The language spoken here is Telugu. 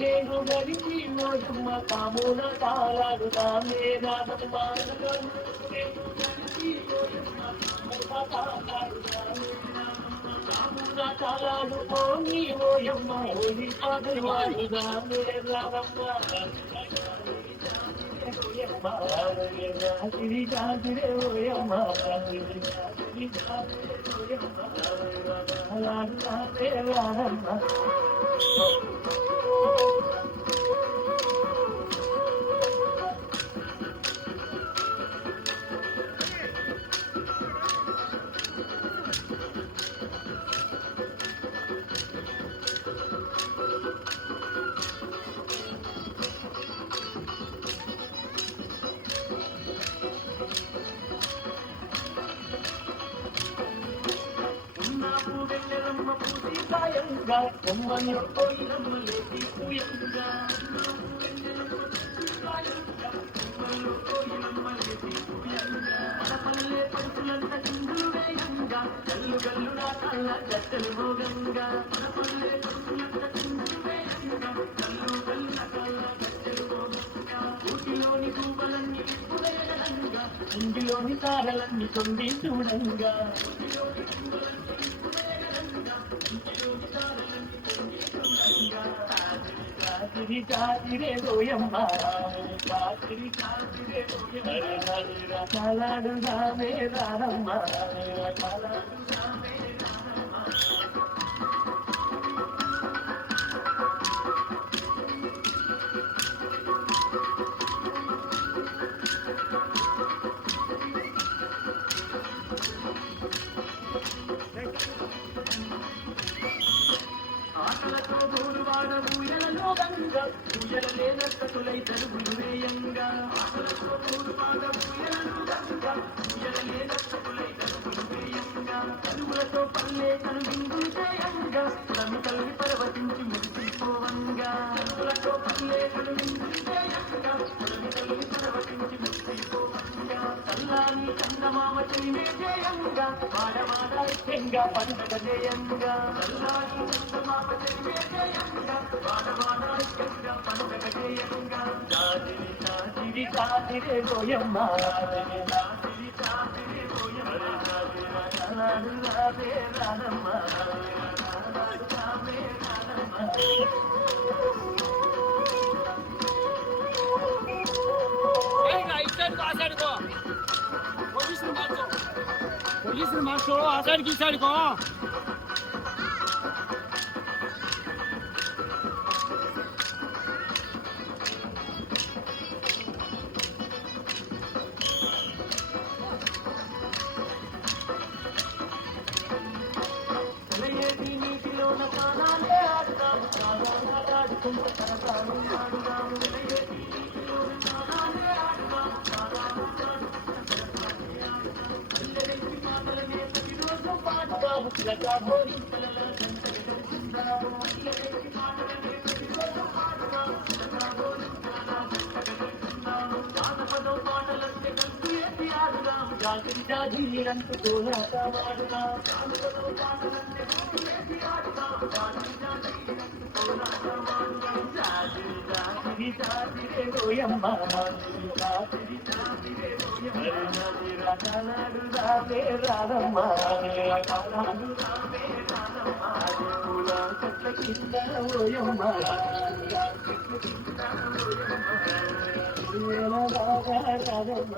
నేను గడిచి మోయమ్మ కామున తాళాడుతామే రామమ్మ తాళాడు పోని ఓయమ్మ ఓలి పాదవాడుదామే రామమ్మ సిరి జాతిరే ఓయమ్మ రామమ్మ కాయంగా కొమ్మను పోయినమ్మ లేచి పూయంగా మన పల్లె పడుతులంత చిందులు వేయంగా గల్లు గల్లు నా కళ్ళ గట్టలు మోగంగా మన పల్లె పడుతులంత చిందులు వేయంగా గల్లు గల్లు నా కళ్ళ గట్టలు మోగంగా ఊటిలోని పూపలన్నీ పులయడంగా ఇంటిలోని తారలన్నీ తొంగి చూడంగా చాతిరే గోయమ్మ చాలాడు రామే రానమ్మ ఆటలతో గోరువాడ ఊయలలో గంగా ఊయల లేనట్టులై తరుగులు వేయంగా ఆటలతో గోరువాడ ఊయలలో గంగా ఊయల లేనట్టులై తరుగులు వేయంగా తరుగులతో పల్లె కనువిందులు చేయంగా తల్లి తల్లి పర్వతించి మురిసిపోవంగా తరుగులతో పల్లె కనువిందులు చేయంగా తల్లి తల్లి పర్వతించి మురిసిపోవంగా చల్లాని చందమామ చెలిమే చేయంగా వాడవాడ ఐక్యంగా పండగ చేయంగా చల్లాని చందమామ చెలిమే చేయంగా వాడవాడ ఐక్యంగా పండగ చేయంగా చాతిరి చాతిరి చాతిరే గోయమ్మ చాతిరి చాతిరే గోయమ్మ రాను రావే రానమ్మ రావే రానమ్మ పోలీసులు మార్చు ఆ సైడ్కి ఈ సైడ్కో నీటిలోన ప్రాణాలే ఆడుతాము ఆడుకుంటూ తరతాము ఆడుదాము జాతిరి జాతిరంటూ కోలాటమాడునా జాతిరి జాతిరే గోయమ్మ జాతిరి జాతిరే గోయమ్మ రానాడు రావే రానమ్మ రానాడు రావే రానమ్మ పూల చెట్ల కింద ఓయమ్మ చెట్ల కింద ఓయమ్మ రానమ్మ